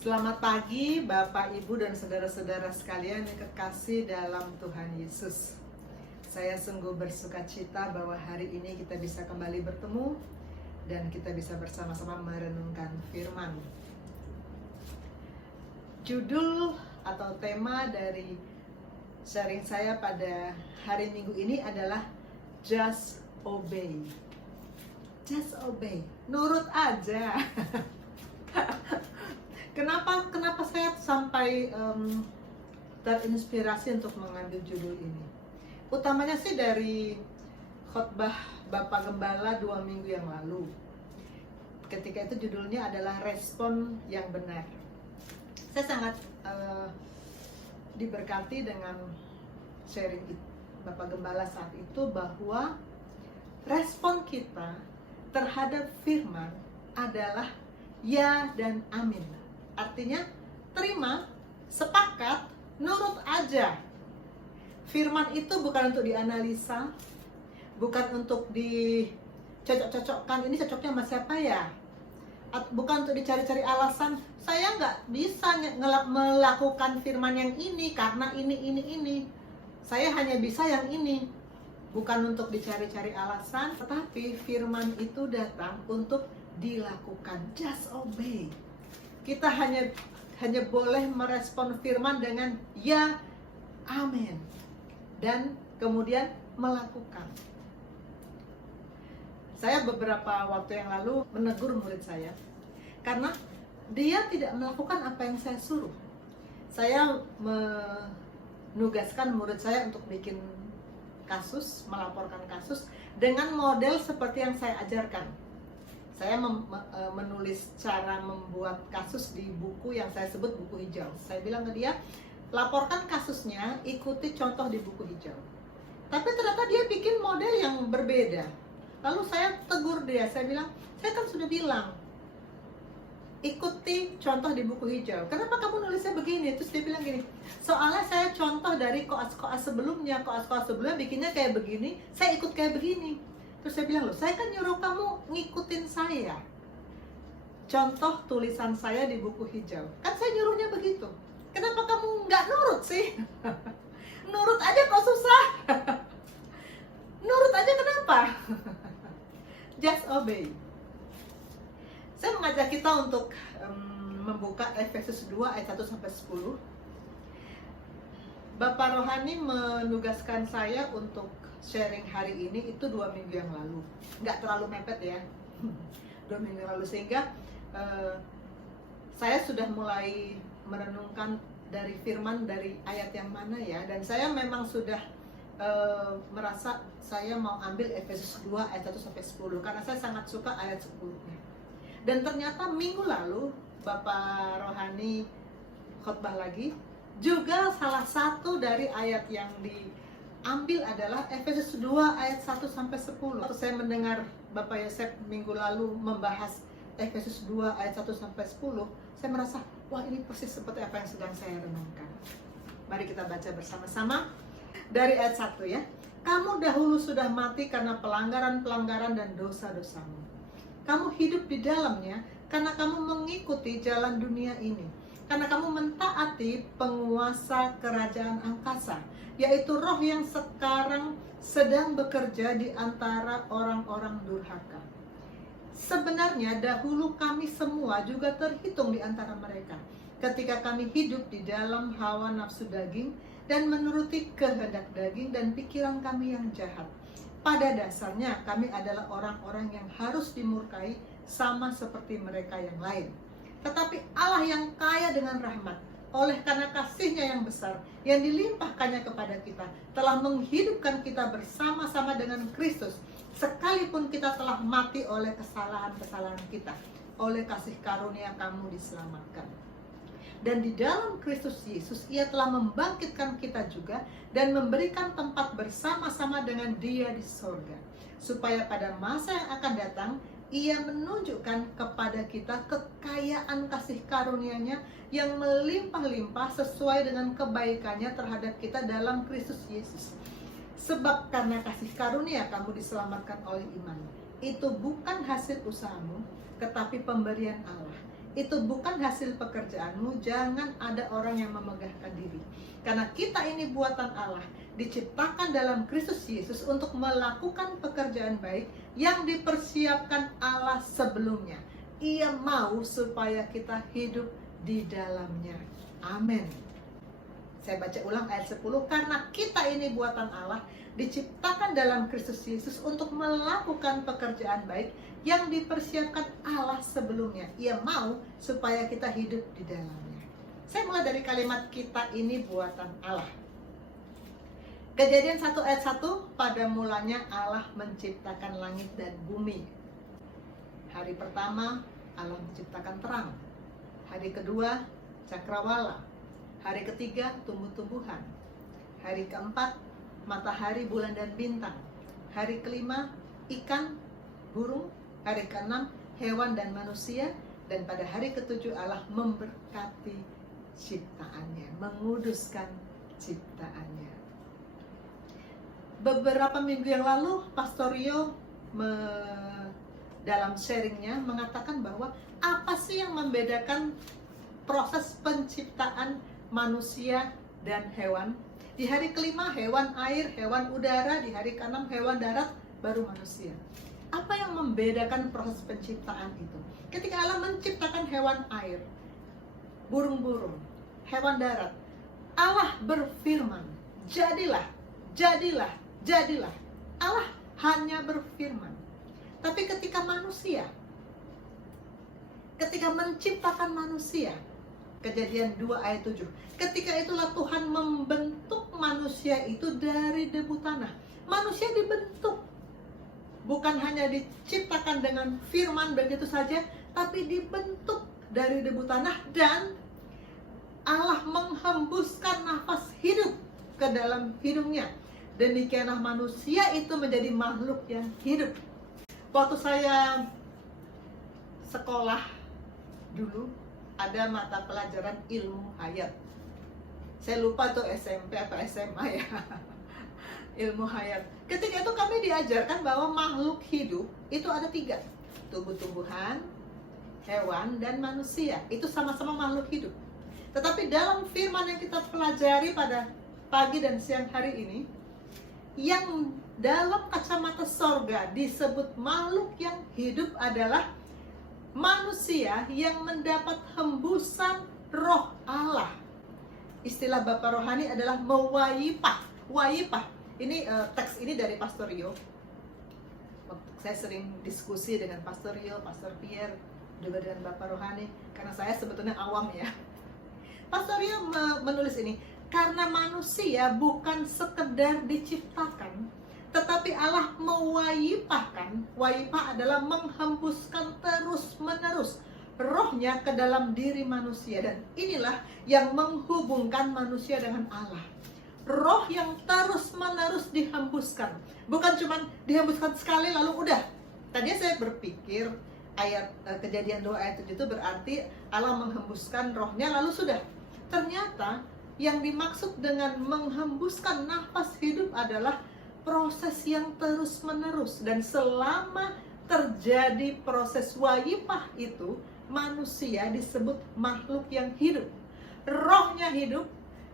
Selamat pagi Bapak, Ibu, dan saudara-saudara sekalian yang kekasih dalam Tuhan Yesus. Saya sungguh bersuka cita bahwa hari ini kita bisa kembali bertemu dan kita bisa bersama-sama merenungkan firman. Judul atau tema dari sharing saya pada hari Minggu ini adalah Just Obey. Just obey, nurut aja. Kenapa saya sampai terinspirasi untuk mengambil judul ini? Utamanya sih dari khotbah Bapak Gembala 2 minggu yang lalu. Ketika itu judulnya adalah Respon yang Benar. Saya sangat diberkati dengan sharing Bapak Gembala saat itu bahwa respon kita terhadap firman adalah ya dan amin. Artinya terima, sepakat, nurut aja. Firman itu bukan untuk dianalisa, bukan untuk dicocok-cocokkan, ini cocoknya sama siapa ya, bukan untuk dicari-cari alasan. Saya nggak bisa melakukan firman yang ini karena ini. Saya hanya bisa yang ini. Bukan untuk dicari-cari alasan, tetapi firman itu datang untuk dilakukan. Just obey. Kita hanya boleh merespon firman dengan ya, amin, dan kemudian melakukan. Saya beberapa waktu yang lalu menegur murid saya karena dia tidak melakukan apa yang saya suruh. Saya menugaskan murid saya untuk bikin kasus, melaporkan kasus dengan model seperti yang saya ajarkan. Saya menulis cara membuat kasus di buku yang saya sebut buku hijau. Saya bilang ke dia, laporkan kasusnya, ikuti contoh di buku hijau. Tapi ternyata dia bikin model yang berbeda. Lalu saya tegur dia, saya bilang, saya kan sudah bilang, ikuti contoh di buku hijau. Kenapa kamu nulisnya begini? Terus dia bilang gini, soalnya saya contoh dari koas-koas sebelumnya bikinnya kayak begini, saya ikut kayak begini. Terus saya bilang, loh, saya kan nyuruh kamu ngikutin saya. Contoh tulisan saya di buku hijau. Kan saya nyuruhnya begitu. Kenapa kamu nggak nurut sih? Nurut aja kok susah. Nurut aja kenapa? Just obey. Saya mengajak kita untuk membuka Efesus 2 ayat 1-10. Bapak Rohani menugaskan saya untuk sharing hari ini itu 2 minggu yang lalu. Nggak terlalu mepet ya. 2 minggu yang lalu, sehingga saya sudah mulai merenungkan dari firman dari ayat yang mana ya. Dan saya memang sudah merasa saya mau ambil Efesus 2 ayat 1-10 karena saya sangat suka ayat 10-nya. Dan ternyata minggu lalu Bapak Rohani khotbah lagi, juga salah satu dari ayat yang diambil adalah Efesus 2 ayat 1-10. Waktu saya mendengar Bapak Yosef minggu lalu membahas Efesus 2 ayat 1-10, saya merasa, wah, ini persis seperti apa yang sedang saya renungkan. Mari kita baca bersama-sama dari ayat 1 ya. Kamu dahulu sudah mati karena pelanggaran-pelanggaran dan dosa-dosamu. Kamu hidup di dalamnya karena kamu mengikuti jalan dunia ini. Karena kamu mentaati penguasa kerajaan angkasa, yaitu roh yang sekarang sedang bekerja di antara orang-orang durhaka. Sebenarnya dahulu kami semua juga terhitung di antara mereka, ketika kami hidup di dalam hawa nafsu daging dan menuruti kehendak daging dan pikiran kami yang jahat. Pada dasarnya kami adalah orang-orang yang harus dimurkai sama seperti mereka yang lain. Tetapi Allah yang kaya dengan rahmat, oleh karena kasih-Nya yang besar yang dilimpahkannya kepada kita, telah menghidupkan kita bersama-sama dengan Kristus, sekalipun kita telah mati oleh kesalahan-kesalahan kita. Oleh kasih karunia kamu diselamatkan. Dan di dalam Kristus Yesus Ia telah membangkitkan kita juga dan memberikan tempat bersama-sama dengan Dia di sorga, supaya pada masa yang akan datang Ia menunjukkan kepada kita kekayaan kasih karunia-Nya yang melimpah-limpah sesuai dengan kebaikannya terhadap kita dalam Kristus Yesus. Sebab karena kasih karunia kamu diselamatkan oleh iman. Itu bukan hasil usahamu, tetapi pemberian Allah. itu bukan hasil pekerjaanmu, jangan ada orang yang memegahkan diri. Karena kita ini buatan Allah, diciptakan dalam Kristus Yesus untuk melakukan pekerjaan baik yang dipersiapkan Allah sebelumnya. Ia mau supaya kita hidup di dalamnya. Amin. Saya baca ulang ayat 10, karena kita ini buatan Allah, diciptakan dalam Kristus Yesus untuk melakukan pekerjaan baik yang dipersiapkan Allah sebelumnya. Ia mau supaya kita hidup di dalamnya. Saya mulai dari kalimat kita ini buatan Allah. Kejadian 1 ayat 1, pada mulanya Allah menciptakan langit dan bumi. Hari pertama Allah menciptakan terang. Hari kedua cakrawala. Hari ketiga tumbuh-tumbuhan. Hari keempat matahari, bulan dan bintang. Hari kelima ikan, burung. Hari keenam hewan dan manusia. Dan pada hari ketujuh Allah memberkati ciptaannya, menguduskan ciptaannya. Beberapa minggu yang lalu Pastor Rio dalam sharingnya mengatakan bahwa apa sih yang membedakan proses penciptaan manusia dan hewan. Di hari kelima hewan air, hewan udara. Di hari keenam hewan darat, baru manusia. Apa yang membedakan proses penciptaan itu? Ketika Allah menciptakan hewan air, burung-burung, hewan darat, Allah berfirman, jadilah, jadilah, jadilah. Allah hanya berfirman. Tapi ketika manusia, ketika menciptakan manusia, Kejadian 2 ayat 7, ketika itulah Tuhan membentuk manusia itu dari debu tanah. Manusia dibentuk, bukan hanya diciptakan dengan firman begitu saja, tapi dibentuk dari debu tanah, dan Allah menghembuskan nafas hidup ke dalam hidungnya. Demikianlah manusia itu menjadi makhluk yang hidup. Waktu saya sekolah dulu, ada mata pelajaran ilmu hayat. Saya lupa itu SMP atau SMA ya. Ilmu hayat. Ketika itu kami diajarkan bahwa makhluk hidup itu ada 3. Tumbuh-tumbuhan, hewan, dan manusia. Itu sama-sama makhluk hidup. Tetapi dalam firman yang kita pelajari pada pagi dan siang hari ini, yang dalam kacamata sorga disebut makhluk yang hidup adalah manusia yang mendapat hembusan roh Allah. Istilah Bapak Rohani adalah mewayipah. Wayipah. Ini teks ini dari Pastor Rio. Saya sering diskusi dengan Pastor Rio, Pastor Pierre, juga dengan Bapak Rohani, karena saya sebetulnya awam ya. Pastor Rio menulis ini, karena manusia bukan sekedar diciptakan, tetapi Allah mewayipahkan. Wayipah adalah menghembuskan terus-menerus rohnya ke dalam diri manusia. Dan inilah yang menghubungkan manusia dengan Allah. Roh yang terus-menerus dihembuskan. Bukan cuma dihembuskan sekali lalu udah. Tadinya saya berpikir ayat Kejadian 2 ayat 7 itu berarti Allah menghembuskan rohnya lalu sudah. Ternyata yang dimaksud dengan menghembuskan nafas hidup adalah proses yang terus-menerus. Dan selama terjadi proses wayipah itu, manusia disebut makhluk yang hidup. Rohnya hidup,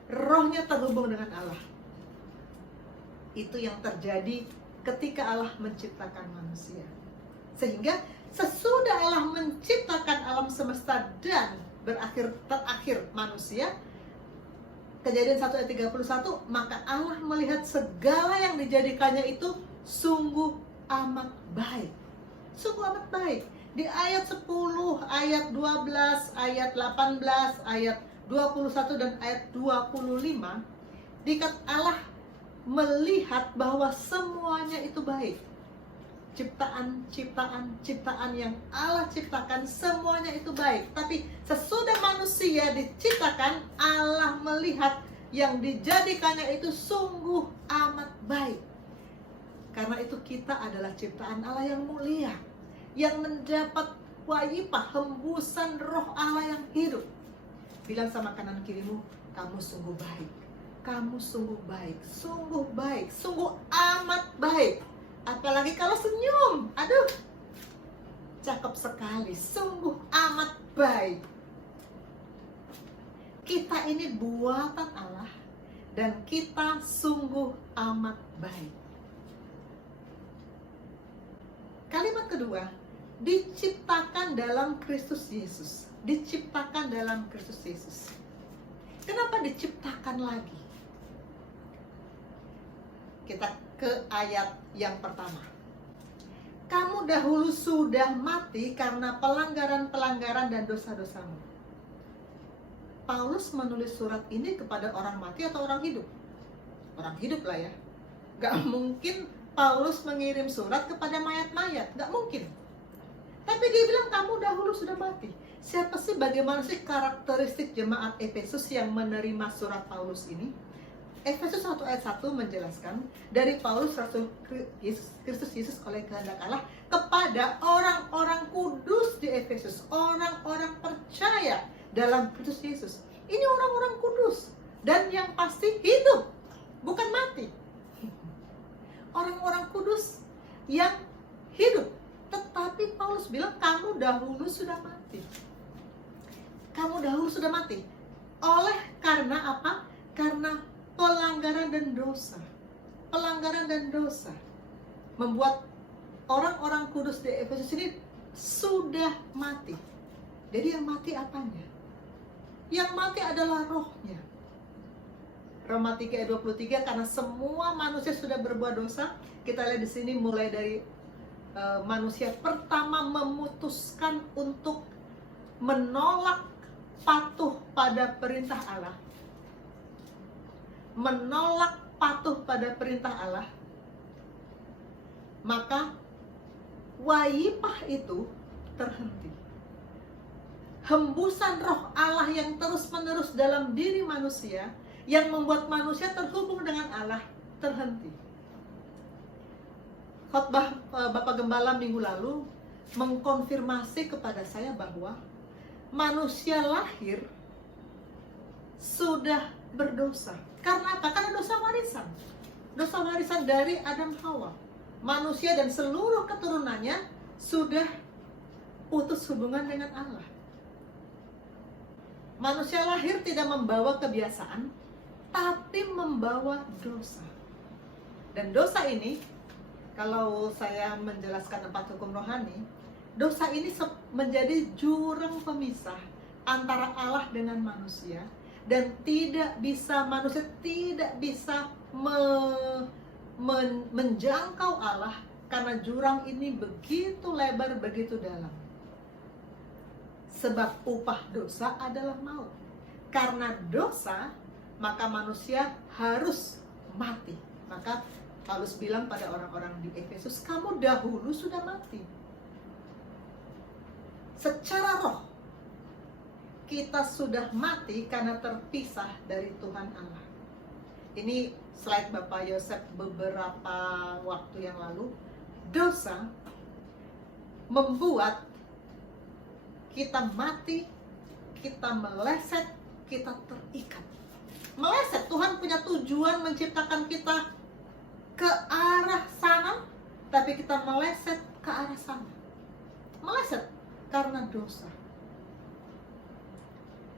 rohnya terhubung dengan Allah. Itu yang terjadi ketika Allah menciptakan manusia. Sehingga sesudah Allah menciptakan alam semesta dan terakhir manusia, Kejadian 1 ayat 31, maka Allah melihat segala yang dijadikannya itu sungguh amat baik. Sungguh amat baik. Di ayat 10, ayat 12, ayat 18, ayat 21 dan ayat 25, Allah melihat bahwa semuanya itu baik. Ciptaan yang Allah ciptakan semuanya itu baik. Tapi sesudah manusia diciptakan, Allah melihat yang dijadikannya itu sungguh amat baik. Karena itu kita adalah ciptaan Allah yang mulia, yang mendapat wayipah, hembusan roh Allah yang hidup. Bilang sama kanan kirimu, kamu sungguh baik. Kamu sungguh baik, sungguh baik, sungguh amat baik. Apalagi kalau senyum, aduh, cakep sekali, sungguh amat baik. Kita ini buatan Allah dan kita sungguh amat baik. Kalimat kedua, diciptakan dalam Kristus Yesus. Diciptakan dalam Kristus Yesus. Kenapa diciptakan lagi? Kita ke ayat yang pertama. Kamu dahulu sudah mati karena pelanggaran-pelanggaran dan dosa-dosamu. Paulus menulis surat ini kepada orang mati atau orang hidup? Orang hidup lah ya. Gak mungkin Paulus mengirim surat kepada mayat-mayat. Gak mungkin. Tapi dia bilang kamu dahulu sudah mati. Siapa sih, bagaimana sih karakteristik jemaat Efesus yang menerima surat Paulus ini? Efesus 1 ayat 1 menjelaskan dari Paulus Rasul Kristus Yesus oleh kehendak Allah kepada orang-orang kudus di Efesus, orang-orang percaya dalam Kristus Yesus. Ini orang-orang kudus dan yang pasti hidup, bukan mati. Orang-orang kudus yang hidup. Tetapi Paulus bilang kamu dahulu sudah mati. Kamu dahulu sudah mati. Oleh karena apa? Karena pelanggaran dan dosa. Pelanggaran dan dosa membuat orang-orang kudus di Efesus ini sudah mati. Jadi yang mati apanya? Yang mati adalah rohnya. Roma 3 ayat 23, karena semua manusia sudah berbuat dosa. Kita lihat di sini mulai dari manusia pertama memutuskan untuk menolak patuh pada perintah Allah. Menolak patuh pada perintah Allah. Maka waipah itu terhenti. Hembusan roh Allah yang terus-menerus dalam diri manusia, yang membuat manusia terhubung dengan Allah, terhenti. Khotbah Bapak Gembala minggu lalu mengkonfirmasi kepada saya bahwa manusia lahir sudah berdosa. Karena apa? Karena dosa warisan. Dosa warisan dari Adam Hawa. Manusia dan seluruh keturunannya sudah putus hubungan dengan Allah. Manusia lahir tidak membawa kebiasaan, tapi membawa dosa. Dan dosa ini, kalau saya menjelaskan 4 hukum rohani, dosa ini menjadi jurang pemisah antara Allah dengan manusia. Dan manusia tidak bisa menjangkau Allah karena jurang ini begitu lebar, begitu dalam. Sebab upah dosa adalah maut. Karena dosa, maka manusia harus mati. Maka Paulus bilang pada orang-orang di Efesus, kamu dahulu sudah mati. Secara roh, kita sudah mati karena terpisah dari Tuhan Allah. Ini slide Bapak Yosef beberapa waktu yang lalu. Dosa membuat kita mati, kita meleset, kita terikat. Meleset, Tuhan punya tujuan menciptakan kita ke arah sana, tapi kita meleset ke arah sana. Meleset karena dosa.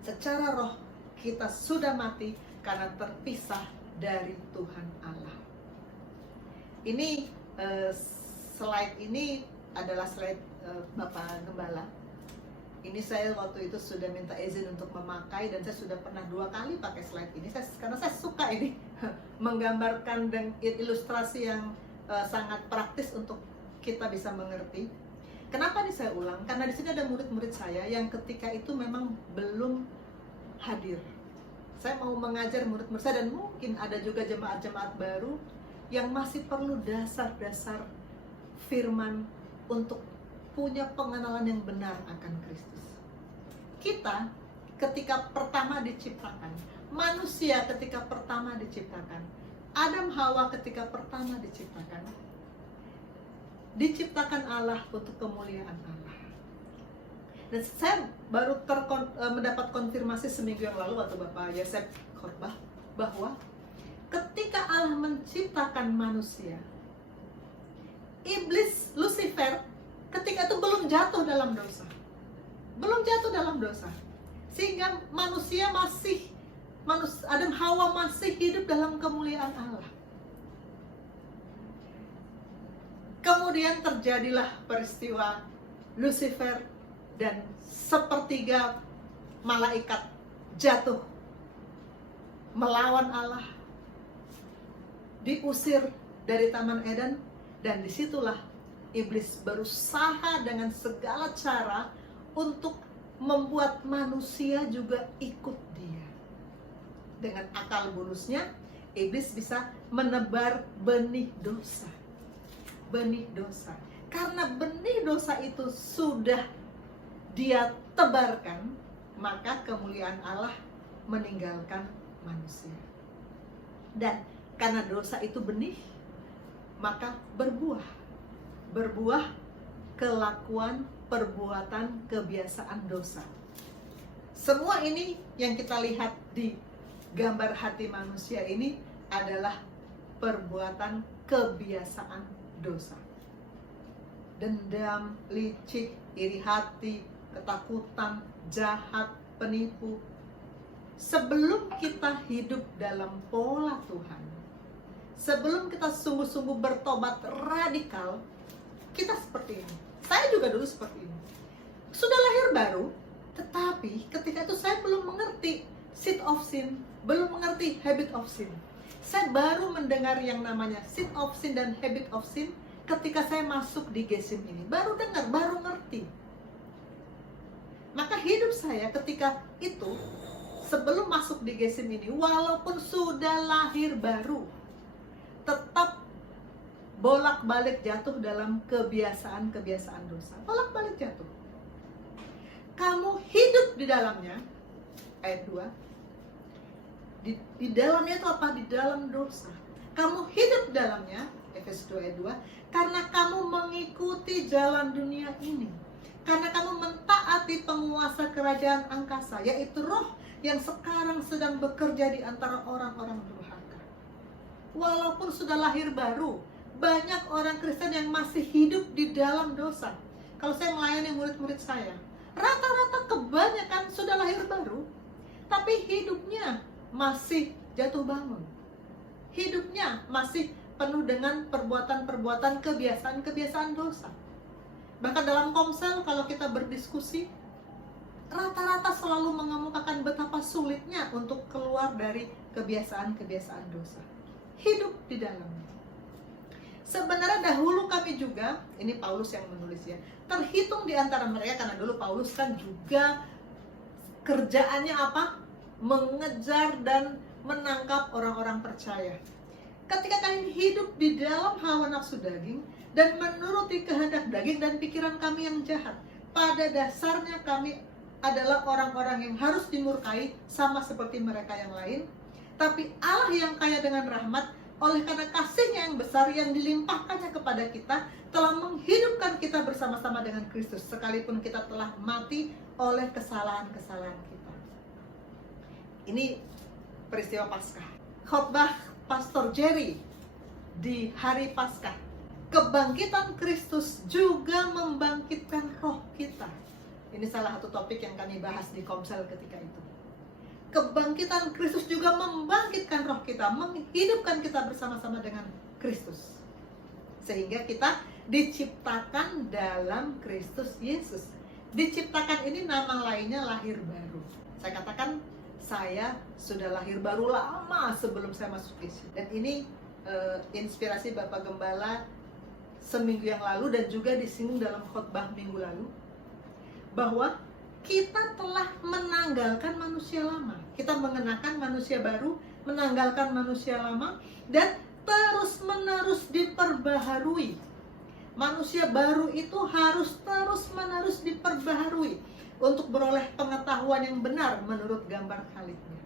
Secara roh kita sudah mati karena terpisah dari Tuhan Allah. Ini slide ini adalah slide Bapak Gembala. Ini saya waktu itu sudah minta izin untuk memakai dan saya sudah pernah 2 kali pakai slide ini. Karena saya suka ini menggambarkan dan ilustrasi yang sangat praktis untuk kita bisa mengerti. Kenapa ini saya ulang? Karena di sini ada murid-murid saya yang ketika itu memang belum hadir. Saya mau mengajar murid-murid saya dan mungkin ada juga jemaat-jemaat baru yang masih perlu dasar-dasar firman untuk punya pengenalan yang benar akan Kristus. Kita ketika pertama diciptakan, manusia ketika pertama diciptakan, Adam Hawa ketika pertama diciptakan Allah untuk kemuliaan Allah. Dan saya baru mendapat konfirmasi seminggu yang lalu waktu Bapak Yosef khotbah bahwa ketika Allah menciptakan manusia, iblis Lucifer ketika itu belum jatuh dalam dosa. belum jatuh dalam dosa. Sehingga manusia Adam Hawa masih hidup dalam kemuliaan Allah. Kemudian terjadilah peristiwa Lucifer dan sepertiga malaikat jatuh melawan Allah, diusir dari Taman Eden, dan disitulah iblis berusaha dengan segala cara untuk membuat manusia juga ikut dia. Dengan akal bulusnya, iblis bisa menebar benih dosa. Benih dosa. Karena benih dosa itu sudah dia tebarkan, maka kemuliaan Allah meninggalkan manusia. Dan karena dosa itu benih, maka berbuah kelakuan, perbuatan, kebiasaan dosa. Semua ini yang kita lihat di gambar hati manusia ini adalah perbuatan kebiasaan dosa. Dendam, licik, iri hati, ketakutan, jahat, penipu. Sebelum kita hidup dalam pola Tuhan, sebelum kita sungguh-sungguh bertobat radikal, kita seperti ini. Saya juga dulu seperti ini. Sudah lahir baru, tetapi ketika itu saya belum mengerti seed of sin, belum mengerti habit of sin. Saya baru mendengar yang namanya seed of sin dan habit of sin ketika saya masuk di Gesim ini. Baru dengar, baru ngerti. Maka hidup saya ketika itu, sebelum masuk di Gesim ini, walaupun sudah lahir baru, tetap bolak-balik jatuh dalam kebiasaan-kebiasaan dosa. Bolak-balik jatuh. Kamu hidup di dalamnya, ayat 2. Di dalamnya itu apa? Di dalam dosa. Kamu hidup di dalamnya, Efesus 2 ayat 2, karena kamu mengikuti jalan dunia ini. Karena kamu mentaati penguasa kerajaan angkasa, yaitu roh yang sekarang sedang bekerja di antara orang-orang durhaka. Walaupun sudah lahir baru, banyak orang Kristen yang masih hidup di dalam dosa. Kalau saya melayani murid-murid saya, rata-rata kebanyakan sudah lahir baru, tapi hidupnya masih jatuh bangun. Hidupnya masih penuh dengan perbuatan-perbuatan kebiasaan-kebiasaan dosa. Bahkan dalam komsel kalau kita berdiskusi, rata-rata selalu mengemukakan betapa sulitnya untuk keluar dari kebiasaan-kebiasaan dosa. Hidup di dalamnya. Sebenarnya dahulu kami juga, ini Paulus yang menulis ya, terhitung di antara mereka, karena dulu Paulus kan juga kerjaannya apa? Mengejar dan menangkap orang-orang percaya. Ketika kami hidup di dalam hawa nafsu daging dan menuruti kehendak daging dan pikiran kami yang jahat, pada dasarnya kami adalah orang-orang yang harus dimurkai sama seperti mereka yang lain. Tapi Allah yang kaya dengan rahmat, oleh karena kasihnya yang besar yang dilimpahkannya kepada kita, telah menghidupkan kita bersama-sama dengan Kristus, sekalipun kita telah mati oleh kesalahan-kesalahan kita. Ini peristiwa Paskah. Khotbah Pastor Jerry di hari Paskah. Kebangkitan Kristus juga membangkitkan roh kita. Ini salah satu topik yang kami bahas di Komsel ketika itu. Kebangkitan Kristus juga membangkitkan roh kita, menghidupkan kita bersama-sama dengan Kristus. Sehingga kita diciptakan dalam Kristus Yesus. Diciptakan ini nama lainnya lahir baru. Saya katakan, saya sudah lahir baru lama sebelum saya masuk Yesus. Dan ini inspirasi Bapak Gembala seminggu yang lalu dan juga disinggung dalam khotbah minggu lalu, bahwa kita telah menanggalkan manusia lama. Kita mengenakan manusia baru, menanggalkan manusia lama, dan terus-menerus diperbaharui. Manusia baru itu harus terus-menerus diperbaharui untuk beroleh pengetahuan yang benar menurut gambar Khaliknya.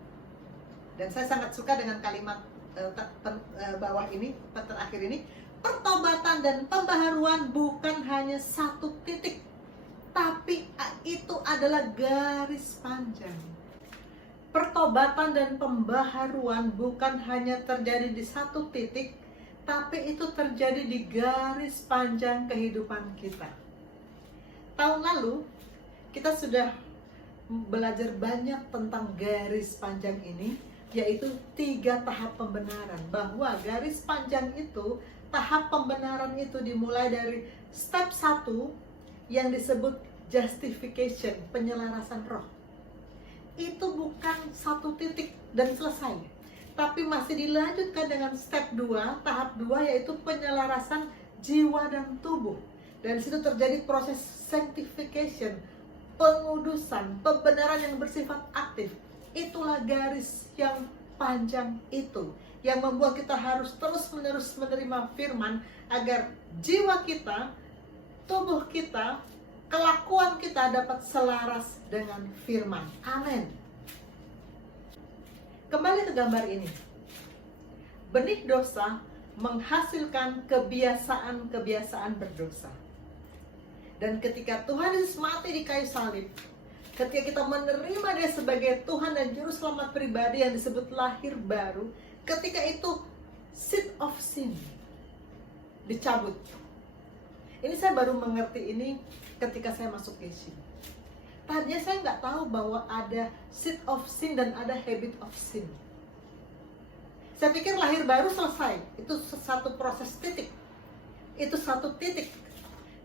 Dan saya sangat suka dengan kalimat bawah ini, terakhir ini, pertobatan dan pembaharuan bukan hanya satu titik, tapi itu adalah garis panjang. Pertobatan dan pembaharuan bukan hanya terjadi di satu titik, tapi itu terjadi di garis panjang kehidupan kita. Tahun lalu, kita sudah belajar banyak tentang garis panjang ini, yaitu 3 tahap pembenaran. Bahwa garis panjang itu, tahap pembenaran itu dimulai dari step 1 yang disebut justification, penyelarasan roh. Itu bukan satu titik dan selesai, tapi masih dilanjutkan dengan step 2, tahap 2, yaitu penyelarasan jiwa dan tubuh. Dan disitu terjadi proses sanctification, pengudusan, pembenaran yang bersifat aktif. Itulah garis yang panjang itu, yang membuat kita harus terus-menerus menerima firman, agar jiwa kita, tubuh kita, kelakuan kita dapat selaras dengan firman. Amin. Kembali ke gambar ini. Benih dosa menghasilkan kebiasaan-kebiasaan berdosa. Dan ketika Tuhan Yesus mati di kayu salib, ketika kita menerima Dia sebagai Tuhan dan Juru Selamat pribadi yang disebut lahir baru, ketika itu seed of sin dicabut. Ini saya baru mengerti ini ketika saya masuk Yesus. Tadinya saya nggak tahu bahwa ada seed of sin dan ada habit of sin. Saya pikir lahir baru selesai, itu satu proses titik, itu satu titik.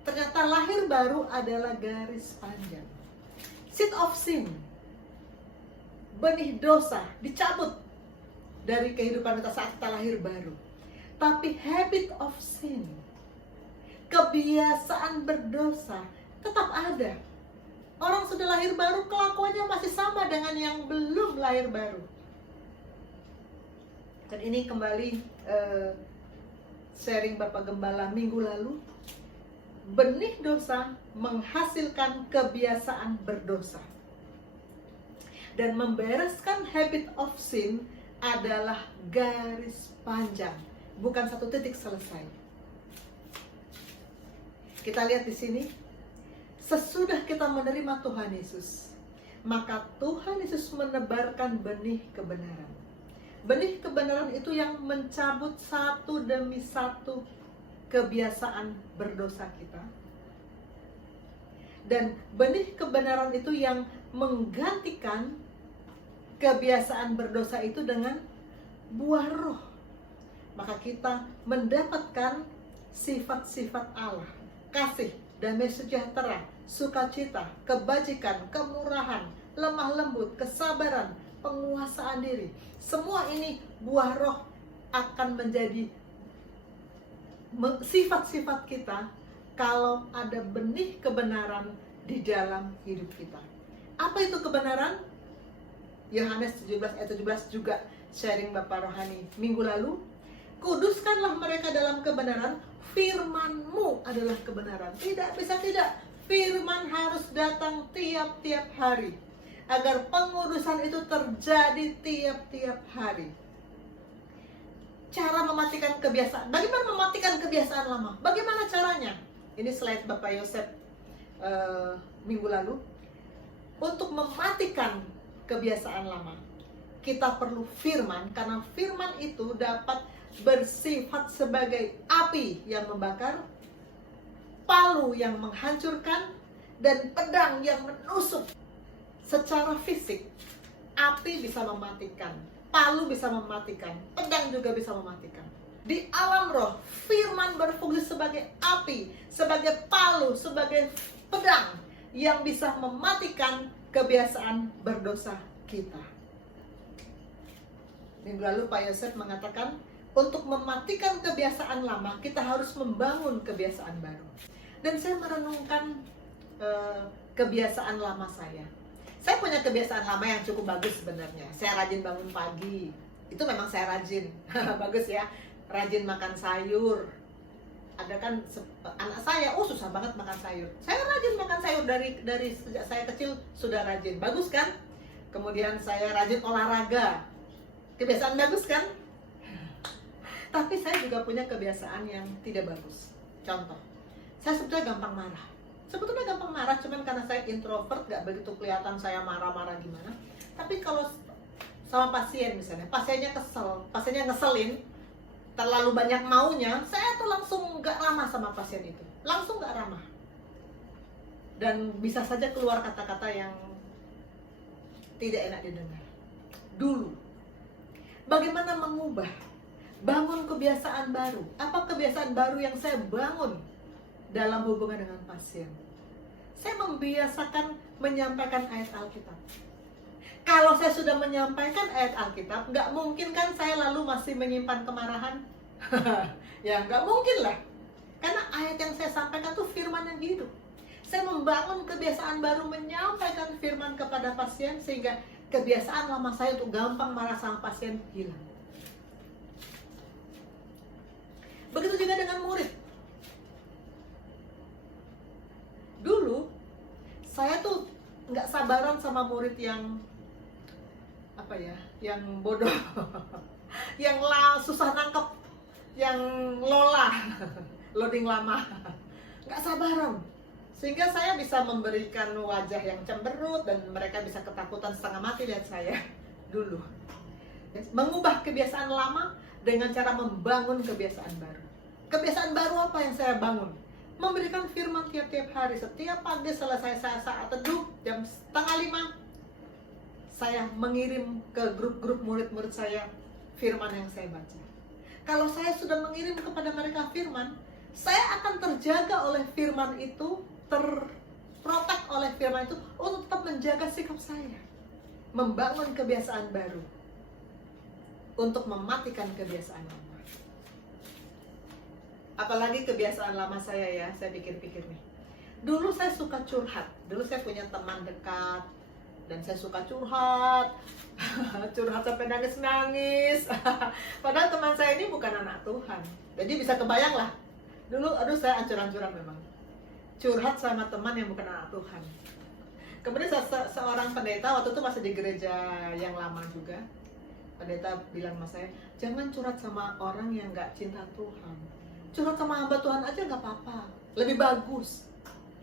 Ternyata lahir baru adalah garis panjang. Seed of sin, benih dosa dicabut dari kehidupan kita saat kita lahir baru. Tapi habit of sin, kebiasaan berdosa tetap ada. Orang sudah lahir baru, kelakuannya masih sama dengan yang belum lahir baru. Dan ini kembali sharing Bapak Gembala minggu lalu. Benih dosa menghasilkan kebiasaan berdosa. Dan membereskan habit of sin adalah garis panjang, bukan satu titik selesai. Kita lihat di sini. Sesudah kita menerima Tuhan Yesus, maka Tuhan Yesus menebarkan benih kebenaran. Benih kebenaran itu yang mencabut satu demi satu kebiasaan berdosa kita. Dan benih kebenaran itu yang menggantikan kebiasaan berdosa itu dengan buah roh. Maka kita mendapatkan sifat-sifat Allah, kasih, damai sejahtera, sukacita, kebajikan, kemurahan, lemah lembut, kesabaran, penguasaan diri. Semua ini buah roh akan menjadi sifat-sifat kita kalau ada benih kebenaran di dalam hidup kita. Apa itu kebenaran? Yohanes 17 ayat 17 juga sharing Bapak Rohani minggu lalu. Kuduskanlah mereka dalam kebenaran, firman-Mu adalah kebenaran. Tidak bisa tidak. Firman harus datang tiap-tiap hari, agar pengudusan itu terjadi tiap-tiap hari. Cara mematikan kebiasaan. Bagaimana mematikan kebiasaan lama? Bagaimana caranya? Ini slide Bapak Yosef minggu lalu. Untuk mematikan kebiasaan lama, kita perlu firman, karena firman itu dapat bersifat sebagai api yang membakar, palu yang menghancurkan, dan pedang yang menusuk. Secara fisik, api bisa mematikan, palu bisa mematikan, pedang juga bisa mematikan. Di alam roh, firman berfungsi sebagai api, sebagai palu, sebagai pedang yang bisa mematikan kebiasaan berdosa kita. Minggu lalu Pak Yosef mengatakan, untuk mematikan kebiasaan lama, kita harus membangun kebiasaan baru. Dan saya merenungkan kebiasaan lama saya. Saya punya kebiasaan lama yang cukup bagus sebenarnya. Saya rajin bangun pagi. Itu memang saya rajin. Bagus ya. Rajin makan sayur. Ada kan anak saya, susah banget makan sayur. Saya rajin makan sayur dari sejak saya kecil sudah rajin. Bagus kan? Kemudian saya rajin olahraga. Kebiasaan bagus kan? Tapi saya juga punya kebiasaan yang tidak bagus. Contoh, saya sebetulnya gampang marah. Cuman karena saya introvert, gak begitu kelihatan saya marah-marah gimana. Tapi kalau sama pasien misalnya, pasiennya ngeselin, terlalu banyak maunya, saya tuh langsung gak ramah sama pasien itu. Langsung gak ramah. dan bisa saja keluar kata-kata yang tidak enak didengar. Dulu, bagaimana mengubah, bangun kebiasaan baru? Apa kebiasaan baru yang saya bangun dalam hubungan dengan pasien? Saya membiasakan menyampaikan ayat Alkitab. Kalau saya sudah menyampaikan ayat Alkitab, nggak mungkin kan saya lalu masih menyimpan kemarahan? Ya, nggak mungkin lah. Karena ayat yang saya sampaikan itu firman yang hidup. Saya membangun kebiasaan baru menyampaikan firman kepada pasien, sehingga kebiasaan lama saya untuk gampang marah sama pasien hilang. Begitu juga dengan murid. Dulu, saya tuh nggak sabaran sama murid yang yang bodoh, yang susah nangkep, yang loading lama, nggak sabaran. Sehingga saya bisa memberikan wajah yang cemberut dan mereka bisa ketakutan setengah mati lihat saya dulu. Mengubah kebiasaan lama dengan cara membangun kebiasaan baru. Kebiasaan baru apa yang saya bangun? Memberikan firman tiap-tiap hari. Setiap pagi selesai saat teduh jam 4:30, saya mengirim ke grup-grup murid-murid saya firman yang saya baca. Kalau saya sudah mengirim kepada mereka firman, saya akan terjaga oleh firman itu, terprotek oleh firman itu untuk tetap menjaga sikap saya. Membangun kebiasaan baru untuk mematikan kebiasaan lama. Apalagi kebiasaan lama saya ya, saya pikir-pikir nih. Dulu saya suka curhat, dulu saya punya teman dekat, dan saya suka curhat, curhat sampai nangis-nangis. Padahal teman saya ini bukan anak Tuhan. Jadi bisa kebayang lah. Dulu, saya ancur-ancuran memang. Curhat sama teman yang bukan anak Tuhan. Kemudian seorang pendeta, waktu itu masih di gereja yang lama juga. Pendeta bilang sama saya, jangan curhat sama orang yang gak cinta Tuhan. Curhat sama hamba Tuhan aja gak apa-apa, lebih bagus.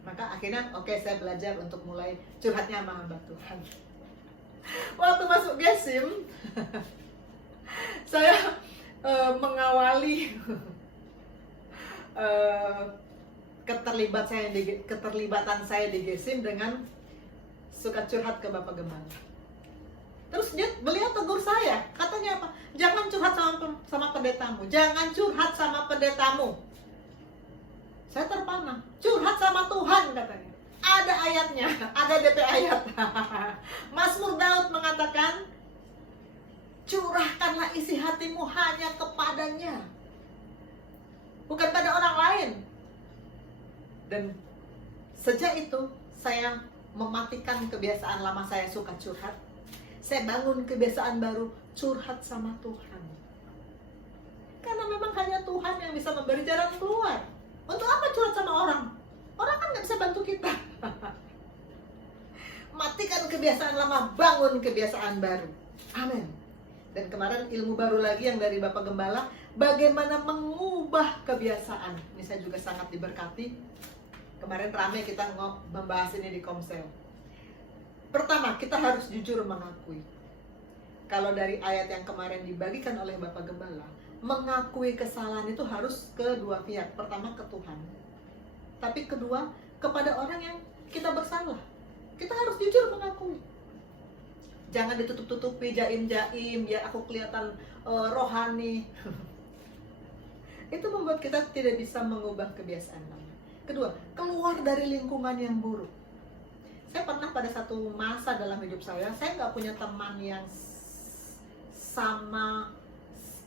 Maka akhirnya saya belajar untuk mulai curhatnya sama hamba Tuhan. Waktu masuk Gesim, saya mengawali keterlibatan saya di Gesim dengan suka curhat ke Bapak Gembala. Terus beliau tegur saya, katanya apa? Jangan curhat sama pendetamu, jangan curhat sama pendetamu. Saya terpana, curhat sama Tuhan katanya. Ada ayatnya, ada DP ayat. Mazmur Daud mengatakan, curahkanlah isi hatimu hanya kepadanya, bukan pada orang lain. Dan sejak itu saya mematikan kebiasaan lama saya suka curhat. Saya bangun kebiasaan baru, curhat sama Tuhan. Karena memang hanya Tuhan yang bisa memberi jalan keluar. Untuk apa curhat sama orang? Orang kan gak bisa bantu kita. Matikan kebiasaan lama, bangun kebiasaan baru. Amin. Dan kemarin ilmu baru lagi yang dari Bapak Gembala, bagaimana mengubah kebiasaan. Ini saya juga sangat diberkati. Kemarin ramai kita membahas ini di Komsel. Pertama, kita harus jujur mengakui. Kalau dari ayat yang kemarin dibagikan oleh Bapak Gembala, mengakui kesalahan itu harus kedua pihak. Pertama ke Tuhan, tapi kedua kepada orang yang kita bersalah. Kita harus jujur mengakui. Jangan ditutup-tutupi, jaim-jaim, biar aku kelihatan rohani. Itu membuat kita tidak bisa mengubah kebiasaan lama. Kedua, keluar dari lingkungan yang buruk. Saya pernah pada satu masa dalam hidup saya nggak punya teman yang sama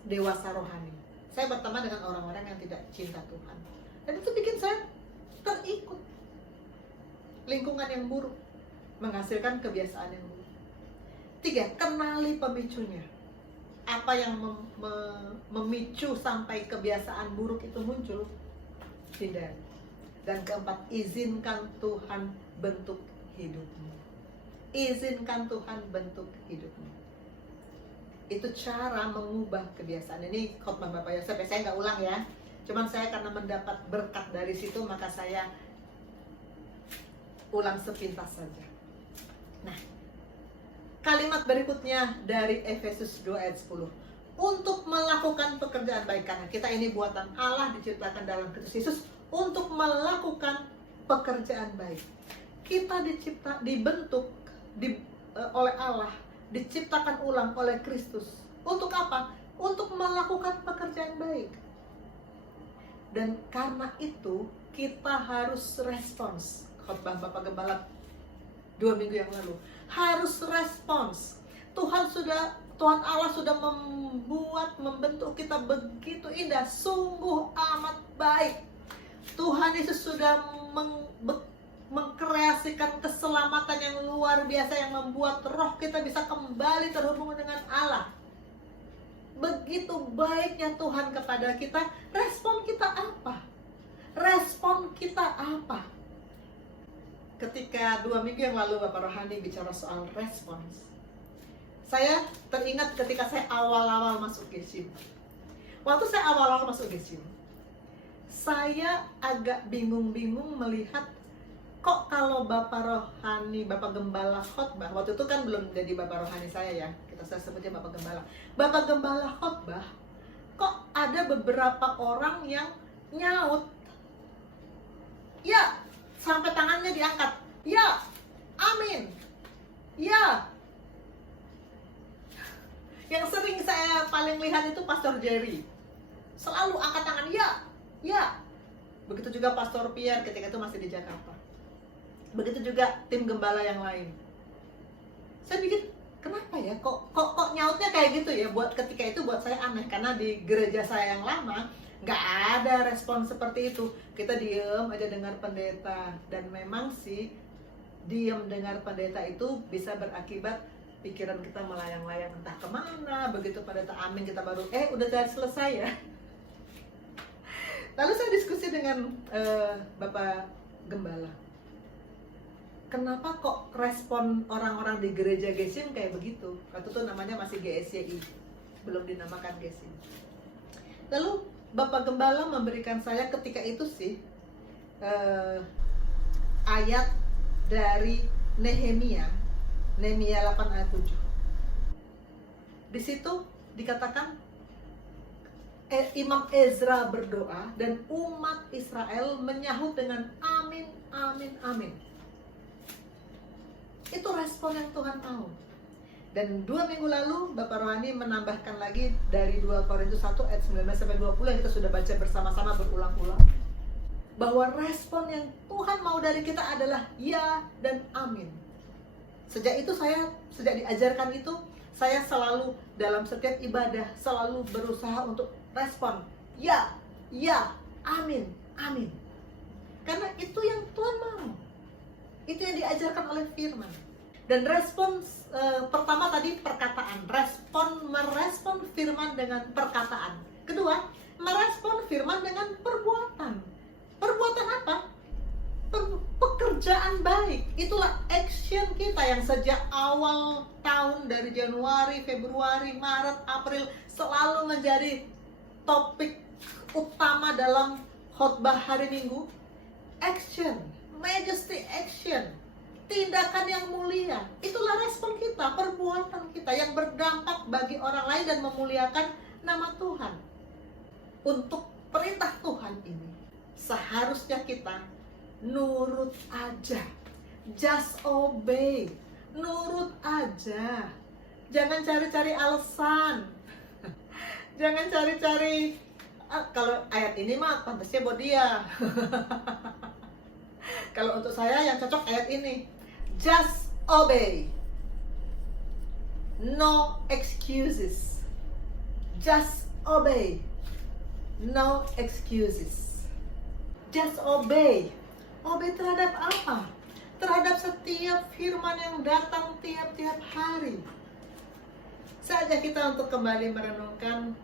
dewasa rohani. Saya berteman dengan orang-orang yang tidak cinta Tuhan. Dan itu bikin saya terikut lingkungan yang buruk, menghasilkan kebiasaan yang buruk. 3, kenali pemicunya. Apa yang memicu sampai kebiasaan buruk itu muncul? Hindari. Dan 4, izinkan Tuhan bentuk hidupmu. Izinkan Tuhan bentuk hidupmu. Itu cara mengubah kebiasaan. Ini khotbah Bapak Yosef, saya nggak ulang ya. Cuman saya karena mendapat berkat dari situ, maka saya ulang sepintas saja. Nah, kalimat berikutnya dari Efesus 2 ayat 10. Untuk melakukan pekerjaan baik, karena kita ini buatan Allah, diciptakan dalam Kristus Yesus untuk melakukan pekerjaan baik. Kita dibentuk oleh Allah, diciptakan ulang oleh Kristus. Untuk apa? Untuk melakukan pekerjaan baik. Dan karena itu kita harus respons. Khotbah Bapak Gembala 2 minggu yang lalu, harus respons. Tuhan Allah sudah membentuk kita begitu indah, sungguh amat baik. Tuhan Yesus sudah mengkreasikan keselamatan yang luar biasa yang membuat roh kita bisa kembali terhubung dengan Allah. Begitu baiknya Tuhan kepada kita. Respon kita apa? Respon kita apa? Ketika 2 minggu yang lalu Bapak Rohani bicara soal respons, saya teringat ketika saya awal-awal masuk Gesim. Waktu saya awal-awal masuk Gesim, saya agak bingung-bingung melihat kok kalau Bapak Rohani, Bapak Gembala khotbah, waktu itu kan belum jadi Bapak Rohani saya ya, saya sebutnya Bapak Gembala. Bapak Gembala khotbah, kok ada beberapa orang yang nyaut, ya, sampai tangannya diangkat, ya, amin, ya. Yang sering saya paling lihat itu Pastor Jerry, selalu angkat tangan, ya, ya. Begitu juga Pastor Pierre ketika itu masih di Jakarta. Begitu juga tim gembala yang lain. Saya pikir, kenapa ya? Kok nyautnya kayak gitu ya? Buat ketika itu buat saya aneh, karena di gereja saya yang lama nggak ada respon seperti itu. Kita diem aja dengar pendeta, dan memang sih diem dengar pendeta itu bisa berakibat pikiran kita melayang-layang entah kemana. Begitu pendeta amin kita baru udah selesai ya. Lalu saya diskusi dengan Bapak Gembala. Kenapa kok respon orang-orang di gereja Gesim kayak begitu? Waktu itu namanya masih GSCI, belum dinamakan Gesim. Lalu Bapak Gembala memberikan saya ketika itu sih ayat dari Nehemia 8 ayat 7. Di situ dikatakan Imam Ezra berdoa dan umat Israel menyahut dengan amin, amin, amin. Itu respon yang Tuhan mau. Dan 2 minggu lalu Bapak Rohani menambahkan lagi dari 2 Korintus 1 ayat 19-20 yang kita sudah baca bersama-sama berulang-ulang, bahwa respon yang Tuhan mau dari kita adalah ya dan amin. Sejak diajarkan itu, saya selalu dalam setiap ibadah selalu berusaha untuk respon ya, ya, amin, amin. Karena itu yang Tuhan mau. Itu yang diajarkan oleh firman. Dan respon pertama tadi perkataan. Merespon firman dengan perkataan. Kedua, merespon firman dengan perbuatan. Perbuatan apa? Pekerjaan baik. Itulah action kita yang sejak awal tahun, dari Januari, Februari, Maret, April selalu menjadi topik utama dalam khotbah hari Minggu. Action, majesty action, tindakan yang mulia. Itulah respon kita, perbuatan kita yang berdampak bagi orang lain dan memuliakan nama Tuhan. Untuk perintah Tuhan ini seharusnya kita nurut aja, just obey, nurut aja. Jangan cari-cari alasan, jangan cari-cari kalau ayat ini mah pantasnya buat dia. Kalau untuk saya yang cocok ayat ini, just obey, no excuses. Just obey, no excuses. Just obey. Obey terhadap apa? Terhadap setiap firman yang datang tiap-tiap hari. Saya ajak kita untuk kembali merenungkan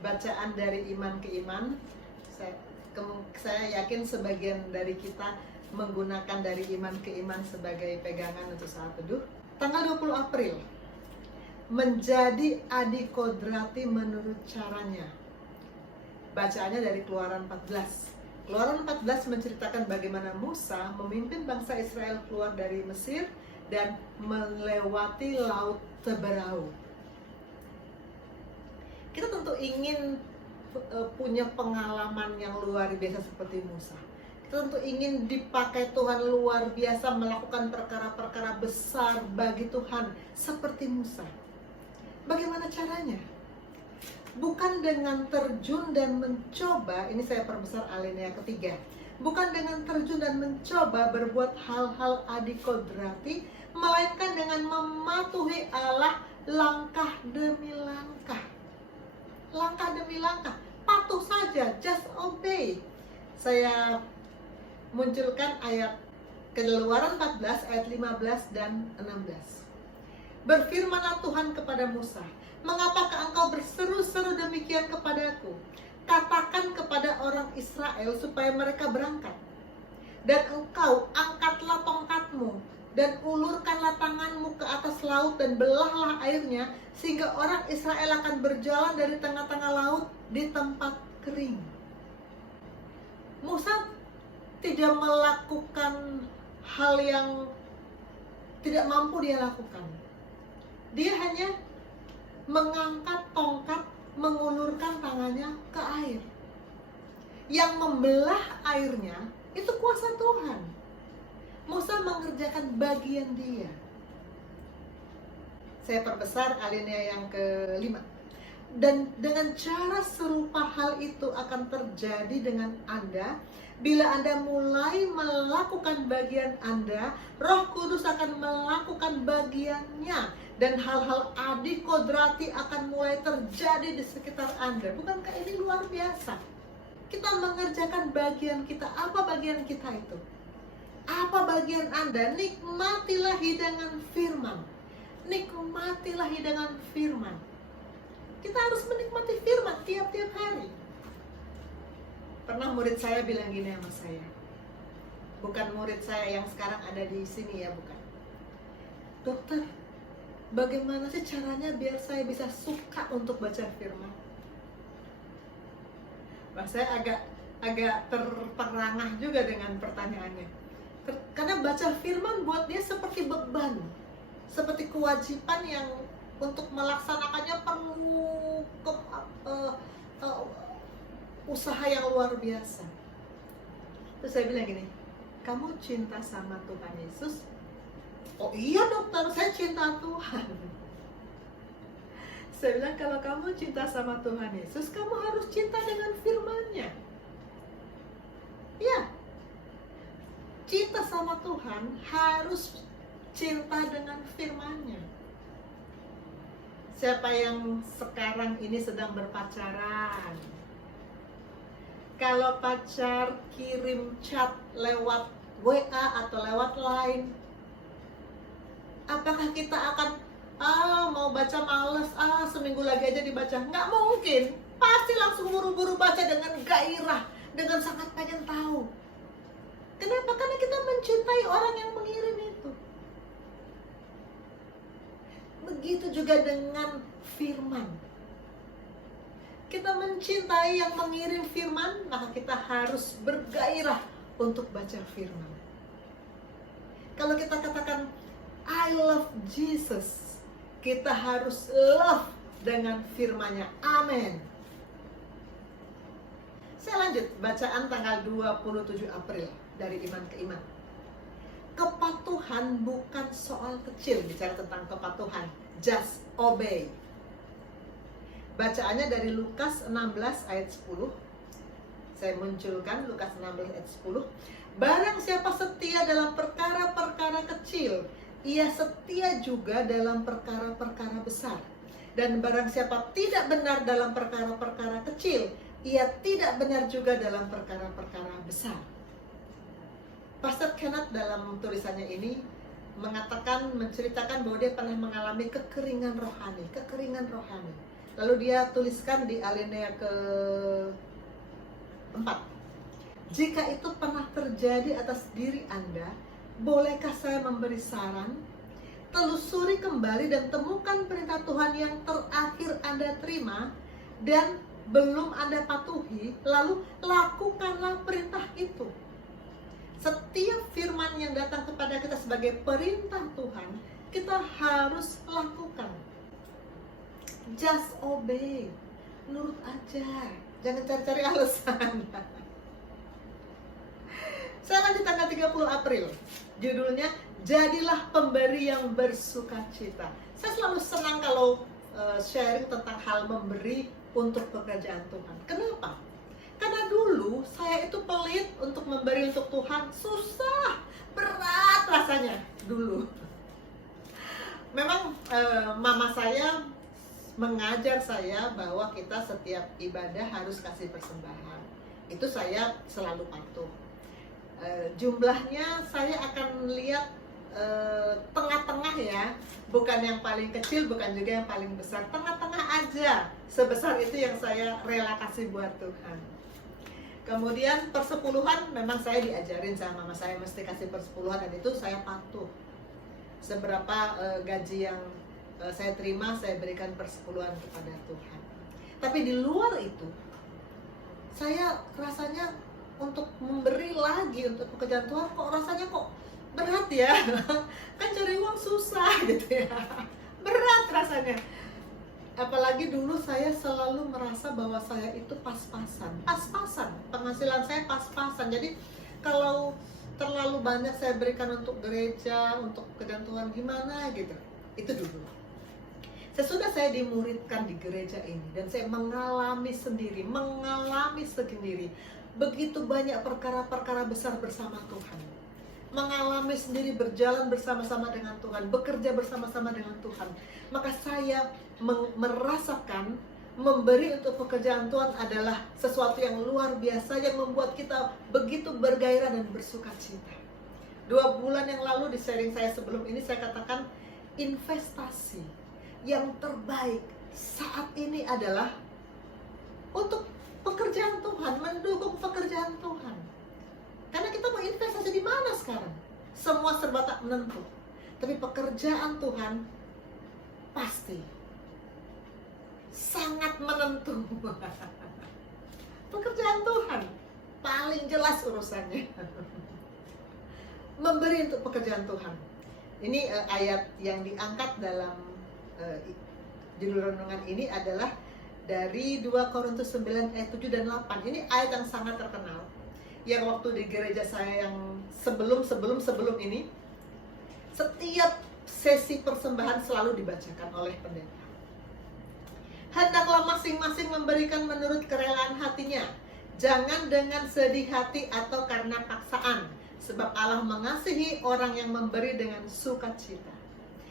bacaan dari iman ke iman. Saya yakin sebagian dari kita menggunakan dari iman ke iman sebagai pegangan untuk saat teduh. Tanggal 20 April, menjadi adik kodrati menurut caranya. Bacaannya dari Keluaran 14. Keluaran 14 menceritakan bagaimana Musa memimpin bangsa Israel keluar dari Mesir dan melewati Laut Teberau. Kita tentu ingin punya pengalaman yang luar biasa seperti Musa. tentu ingin dipakai Tuhan luar biasa, melakukan perkara-perkara besar bagi Tuhan seperti Musa. Bagaimana caranya? Bukan dengan terjun dan mencoba, ini saya perbesar alinea ketiga. Bukan dengan terjun dan mencoba berbuat hal-hal adikodrati, melainkan dengan mematuhi Allah langkah demi langkah. Langkah demi langkah, patuh saja, just obey. Saya munculkan ayat Keluaran 14 ayat 15 dan 16. Berfirmanlah Tuhan kepada Musa, mengapakah engkau berseru-seru demikian kepadaku? Katakan kepada orang Israel supaya mereka berangkat. Dan engkau angkatlah tongkatmu dan ulurkanlah tanganmu ke atas laut dan belahlah airnya, sehingga orang Israel akan berjalan dari tengah-tengah laut di tempat kering. Musa tidak melakukan hal yang tidak mampu dia lakukan. Dia hanya mengangkat tongkat, mengulurkan tangannya ke air. Yang membelah airnya itu kuasa Tuhan. Musa mengerjakan bagian dia. Saya perbesar alinea yang kelima. Dan dengan cara serupa hal itu akan terjadi dengan Anda. Bila Anda mulai melakukan bagian Anda, Roh Kudus akan melakukan bagiannya. Dan hal-hal adikodrati akan mulai terjadi di sekitar Anda. Bukankah ini luar biasa? Kita mengerjakan bagian kita. Apa bagian kita itu? Apa bagian Anda? Nikmatilah hidangan firman. Nikmatilah hidangan firman. Kita harus menikmati firman tiap-tiap hari. Pernah murid saya bilang gini sama saya. Bukan murid saya yang sekarang ada di sini ya, bukan. Dokter, bagaimana sih caranya biar saya bisa suka untuk baca firman? Wah, saya agak terperangah juga dengan pertanyaannya. Karena baca firman buat dia seperti beban, seperti kewajiban yang untuk melaksanakannya perlu usaha yang luar biasa. Terus saya bilang gini, kamu cinta sama Tuhan Yesus? Oh iya dokter, saya cinta Tuhan. Saya bilang, kalau kamu cinta sama Tuhan Yesus, kamu harus cinta dengan firman-Nya. Ya, cinta sama Tuhan harus cinta dengan firman-Nya. Siapa yang sekarang ini sedang berpacaran? Kalau pacar kirim chat lewat WA atau lewat Line, apakah kita akan mau baca males, seminggu lagi aja dibaca? Nggak mungkin. Pasti langsung buru-buru baca dengan gairah, dengan sangat pengen tahu. Kenapa? Karena kita mencintai orang yang mengirim itu. Begitu juga dengan firman. Kita mencintai yang mengirim firman, maka kita harus bergairah untuk baca firman. Kalau kita katakan I love Jesus, kita harus love dengan firman-Nya. Amin. Saya lanjut bacaan tanggal 27 April dari Iman ke Iman. Kepatuhan bukan soal kecil. Bicara tentang kepatuhan, just obey. Bacaannya dari Lukas 16 ayat 10. Saya munculkan Lukas 16 ayat 10. Barang siapa setia dalam perkara-perkara kecil, ia setia juga dalam perkara-perkara besar. Dan barang siapa tidak benar dalam perkara-perkara kecil, ia tidak benar juga dalam perkara-perkara besar. Pastor Kenneth dalam tulisannya ini menceritakan bahwa dia pernah mengalami kekeringan rohani. Lalu dia tuliskan di alinea ke-4. Jika itu pernah terjadi atas diri Anda, bolehkah saya memberi saran? Telusuri kembali dan temukan perintah Tuhan yang terakhir Anda terima dan belum Anda patuhi, lalu lakukanlah perintah itu. Setiap firman yang datang kepada kita sebagai perintah Tuhan, kita harus lakukan. Just obey. Nurut aja. Jangan cari-cari alasan. Saya di tanggal 30 April. Judulnya, Jadilah Pemberi yang Bersukacita. Saya selalu senang kalau sharing tentang hal memberi untuk pekerjaan Tuhan. Kenapa? Karena dulu saya itu pelit untuk memberi untuk Tuhan. Susah, berat rasanya dulu. Memang mama saya mengajar saya bahwa kita setiap ibadah harus kasih persembahan. Itu saya selalu patuh. Jumlahnya saya akan lihat tengah-tengah ya, bukan yang paling kecil, bukan juga yang paling besar, tengah-tengah aja. Sebesar itu yang saya rela kasih buat Tuhan. Kemudian persepuluhan, memang saya diajarin sama mama saya mesti kasih persepuluhan, dan itu saya patuh. Seberapa gaji yang saya terima, saya berikan persepuluhan kepada Tuhan. Tapi di luar itu, saya rasanya untuk memberi lagi untuk pekerjaan Tuhan kok rasanya kok berat ya. Kan cari uang susah gitu ya. Berat rasanya. Apalagi dulu saya selalu merasa bahwa saya itu pas-pasan. Pas-pasan, penghasilan saya pas-pasan. Jadi kalau terlalu banyak saya berikan untuk gereja, untuk pekerjaan Tuhan, gimana gitu. Itu dulu. Sesudah saya dimuridkan di gereja ini dan saya mengalami sendiri begitu banyak perkara-perkara besar bersama Tuhan, mengalami sendiri, berjalan bersama-sama dengan Tuhan, bekerja bersama-sama dengan Tuhan, maka saya merasakan memberi untuk pekerjaan Tuhan adalah sesuatu yang luar biasa, yang membuat kita begitu bergairah dan bersukacita. 2 bulan yang lalu di sharing saya sebelum ini, saya katakan investasi yang terbaik saat ini adalah untuk pekerjaan Tuhan, mendukung pekerjaan Tuhan. Karena kita mau investasi di mana sekarang? Semua serba tak menentu. Tapi pekerjaan Tuhan pasti sangat menentu. Pekerjaan Tuhan paling jelas urusannya. Memberi untuk pekerjaan Tuhan. Ini ayat yang diangkat dalam judul renungan ini adalah dari 2 Korintus 9 ayat 7 dan 8. Ini ayat yang sangat terkenal, yang waktu di gereja saya yang sebelum ini, setiap sesi persembahan selalu dibacakan oleh pendeta. Hendaklah masing-masing memberikan menurut kerelaan hatinya, jangan dengan sedih hati atau karena paksaan, sebab Allah mengasihi orang yang memberi dengan sukacita.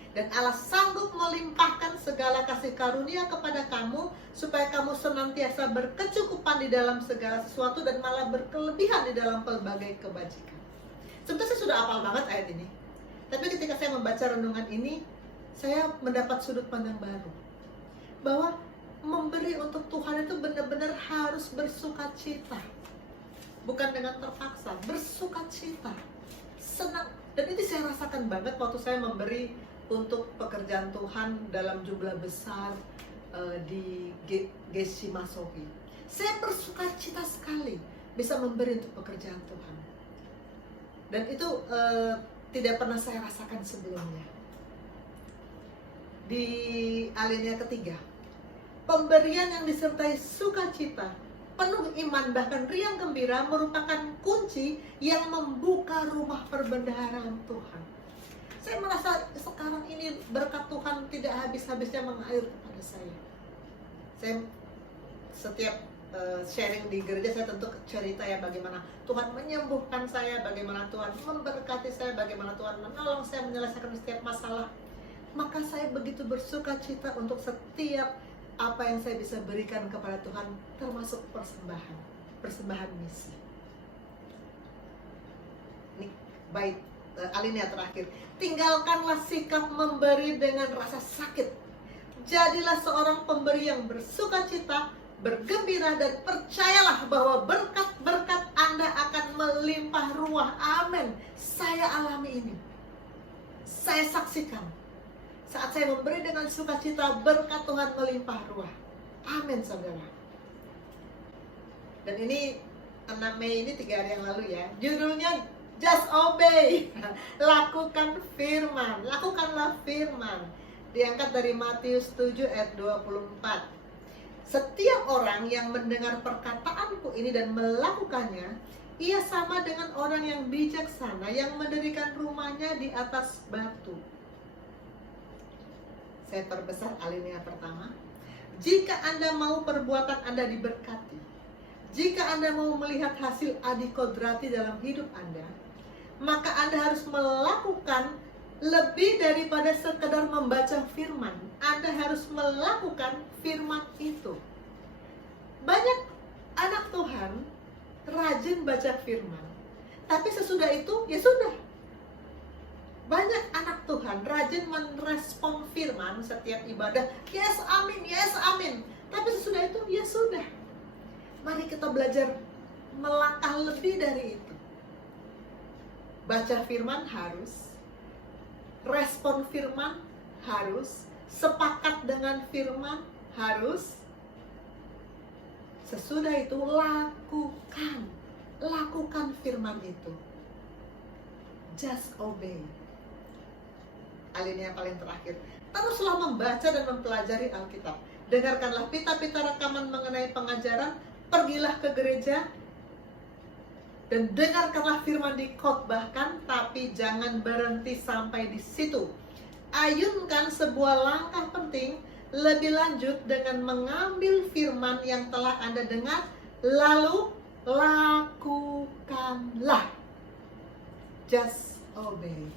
Dan Allah sanggup melimpahkan segala kasih karunia kepada kamu, supaya kamu senantiasa berkecukupan di dalam segala sesuatu dan malah berkelebihan di dalam pelbagai kebajikan. Sebetulnya saya sudah hafal banget ayat ini, tapi ketika saya membaca renungan ini, saya mendapat sudut pandang baru, bahwa memberi untuk Tuhan itu benar-benar harus bersukacita, bukan dengan terpaksa, bersukacita, senang. Dan ini saya rasakan banget waktu saya memberi untuk pekerjaan Tuhan dalam jumlah besar di GC Masohi. Saya bersukacita sekali bisa memberi untuk pekerjaan Tuhan. Dan itu tidak pernah saya rasakan sebelumnya. Di alinea ketiga, pemberian yang disertai sukacita, penuh iman, bahkan riang gembira merupakan kunci yang membuka rumah perbendaharaan Tuhan. Saya merasa sekarang ini berkat Tuhan tidak habis-habisnya mengalir kepada saya. Saya setiap sharing di gereja, saya tentu cerita ya bagaimana Tuhan menyembuhkan saya, bagaimana Tuhan memberkati saya, bagaimana Tuhan menolong saya menyelesaikan setiap masalah. Maka saya begitu bersukacita untuk setiap apa yang saya bisa berikan kepada Tuhan, termasuk persembahan misi. Ini bait alinea terakhir. Tinggalkanlah sikap memberi dengan rasa sakit. Jadilah seorang pemberi yang bersukacita, bergembira, dan percayalah bahwa berkat-berkat Anda akan melimpah ruah. Amin. Saya alami ini. Saya saksikan. Saat saya memberi dengan sukacita, berkat Tuhan melimpah ruah. Amin, saudara. Dan ini 6 Mei ini 3 hari yang lalu ya. Judulnya Just Obey. Lakukan firman. Lakukanlah firman. Diangkat dari Matius 7 ayat 24. Setiap orang yang mendengar perkataanku ini dan melakukannya, Ia sama dengan orang yang bijaksana yang mendirikan rumahnya di atas batu. Saya perbesar alinea pertama. Jika Anda mau perbuatan Anda diberkati, jika Anda mau melihat hasil adikodrati dalam hidup Anda, maka Anda harus melakukan lebih daripada sekedar membaca firman. Anda harus melakukan firman itu. Banyak anak Tuhan rajin baca firman, tapi sesudah itu ya sudah. Banyak anak Tuhan rajin merespon firman setiap ibadah, yes amin, yes amin, tapi sesudah itu ya sudah. Mari kita belajar melangkah lebih dari itu. Baca firman harus, respon firman harus, sepakat dengan firman harus. Sesudah itu lakukan firman itu. Just obey. Alinea paling terakhir, teruslah membaca dan mempelajari Alkitab. Dengarkanlah pita-pita rekaman mengenai pengajaran, pergilah ke gereja dan dengarkanlah firman dikhotbahkan, tapi jangan berhenti sampai di situ. Ayunkan sebuah langkah penting lebih lanjut dengan mengambil firman yang telah Anda dengar, lalu lakukanlah. Just obey.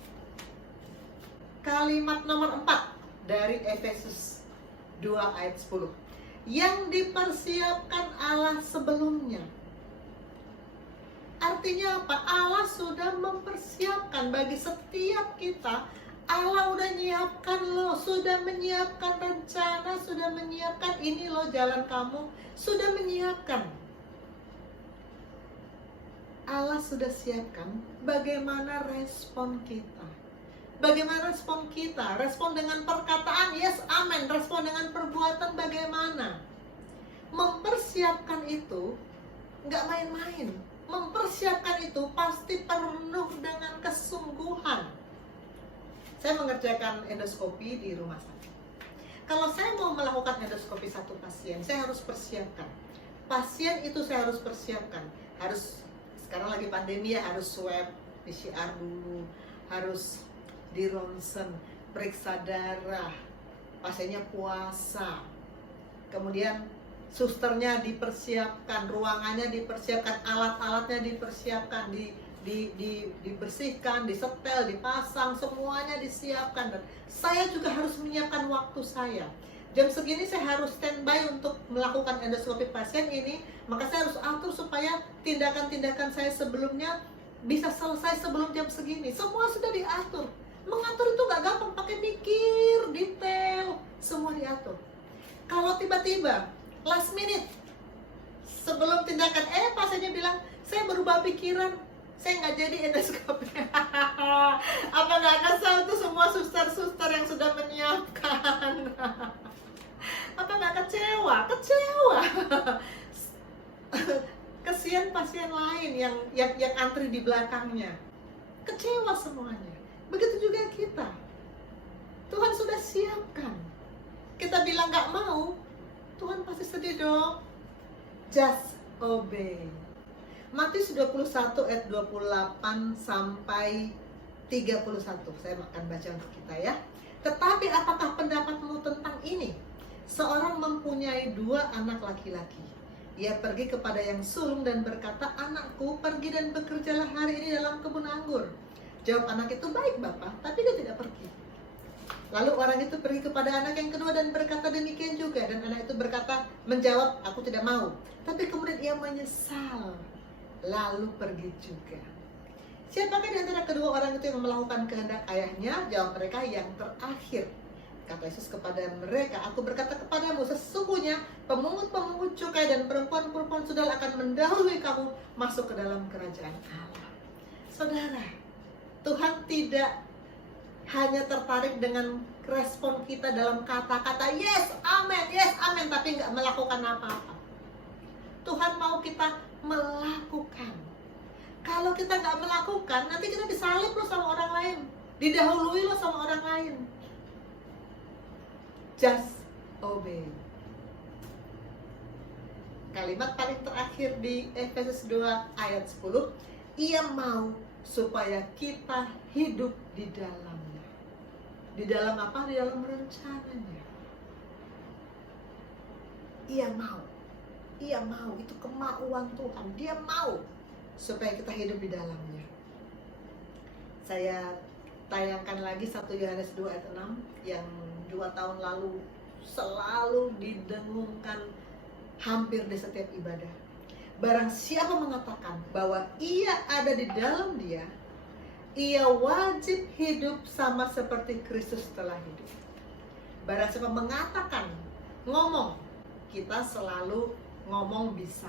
Kalimat nomor 4 dari Efesus 2 ayat 10. Yang dipersiapkan Allah sebelumnya. Artinya apa? Allah sudah mempersiapkan bagi setiap kita. Allah udah nyiapkan loh, sudah menyiapkan rencana, sudah menyiapkan ini loh jalan kamu, sudah menyiapkan. Allah sudah siapkan bagaimana respon kita. Bagaimana respon kita? Respon dengan perkataan, yes, amen. Respon dengan perbuatan bagaimana? Mempersiapkan itu nggak main-main. Mempersiapkan itu pasti penuh dengan kesungguhan. Saya mengerjakan endoskopi di rumah sakit. Kalau saya mau melakukan endoskopi satu pasien, saya harus persiapkan. Pasien itu saya harus persiapkan. Harus, sekarang lagi pandemi ya, harus swab, PCR dulu, harus di ronsen, periksa darah, pasiennya puasa, kemudian susternya dipersiapkan, ruangannya dipersiapkan, alat-alatnya dipersiapkan, dibersihkan, disetel, dipasang, semuanya disiapkan. Dan saya juga harus menyiapkan waktu saya. Jam segini saya harus standby untuk melakukan endoskopi pasien ini, maka saya harus atur supaya tindakan-tindakan saya sebelumnya bisa selesai sebelum jam segini. Semua sudah diatur. Mengatur itu gak gampang, pakai mikir, detail, semua diatur. Kalau tiba-tiba, last minute, sebelum tindakan, pasiennya bilang, saya berubah pikiran, saya nggak jadi endoskopi. Apa nggak kesal tuh semua suster-suster yang sudah menyiapkan? Apa nggak kecewa? Kecewa. Kesian pasien lain yang antri di belakangnya. Kecewa semuanya. Begitu juga kita. Tuhan sudah siapkan. Kita bilang nggak mau, Tuhan pasti sedih dong. Just obey. Matius 21 ayat 28 sampai 31. Saya akan baca untuk kita ya. Tetapi apakah pendapatmu tentang ini? Seorang mempunyai 2 anak laki-laki. Ia pergi kepada yang sulung dan berkata, anakku, pergi dan bekerjalah hari ini dalam kebun anggur. Jawab anak itu, baik Bapak, tapi dia tidak pergi. Lalu orang itu pergi kepada anak yang kedua dan berkata demikian juga. Dan anak itu menjawab, aku tidak mau. Tapi kemudian ia menyesal, lalu pergi juga. Siapakah di antara kedua orang itu yang melakukan kehendak ayahnya? Jawab mereka, yang terakhir. Kata Yesus kepada mereka, aku berkata kepadamu, sesungguhnya pemungut-pemungut cukai dan perempuan-perempuan sudahlah akan mendahului kamu masuk ke dalam kerajaan Allah. Saudara, Tuhan tidak hanya tertarik dengan respon kita dalam kata-kata yes, amin, tapi nggak melakukan apa-apa. Tuhan mau kita melakukan. Kalau kita nggak melakukan, nanti kita disalib loh sama orang lain, didahului loh sama orang lain. Just obey. kalimat paling terakhir di Efesus 2 ayat 10, Ia mau supaya kita hidup di dalamnya. Di dalam apa? Di dalam rencananya. Ia mau. Ia mau, itu kemauan Tuhan. Dia mau supaya kita hidup di dalamnya. Saya tayangkan lagi 1 Yohanes 2 ayat 6 yang 2 tahun lalu selalu didengungkan hampir di setiap ibadah. Barang siapa mengatakan bahwa ia ada di dalam Dia, ia wajib hidup sama seperti Kristus telah hidup. Barang siapa mengatakan, ngomong, kita selalu ngomong bisa.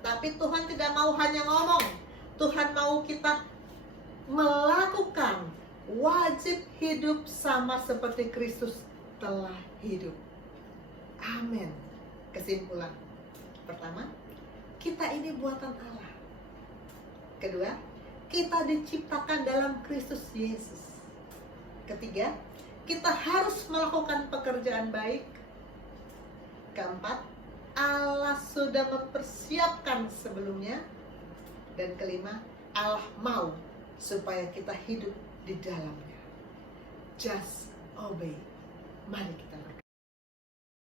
Tapi Tuhan tidak mau hanya ngomong. Tuhan mau kita melakukan, wajib hidup sama seperti Kristus telah hidup. Amin. Kesimpulan pertama, kita ini buatan Allah. Kedua, kita diciptakan dalam Kristus Yesus. Ketiga, kita harus melakukan pekerjaan baik. Keempat, Allah sudah mempersiapkan sebelumnya. Dan kelima, Allah mau supaya kita hidup di dalamnya. Just obey. Mari kita lakukan.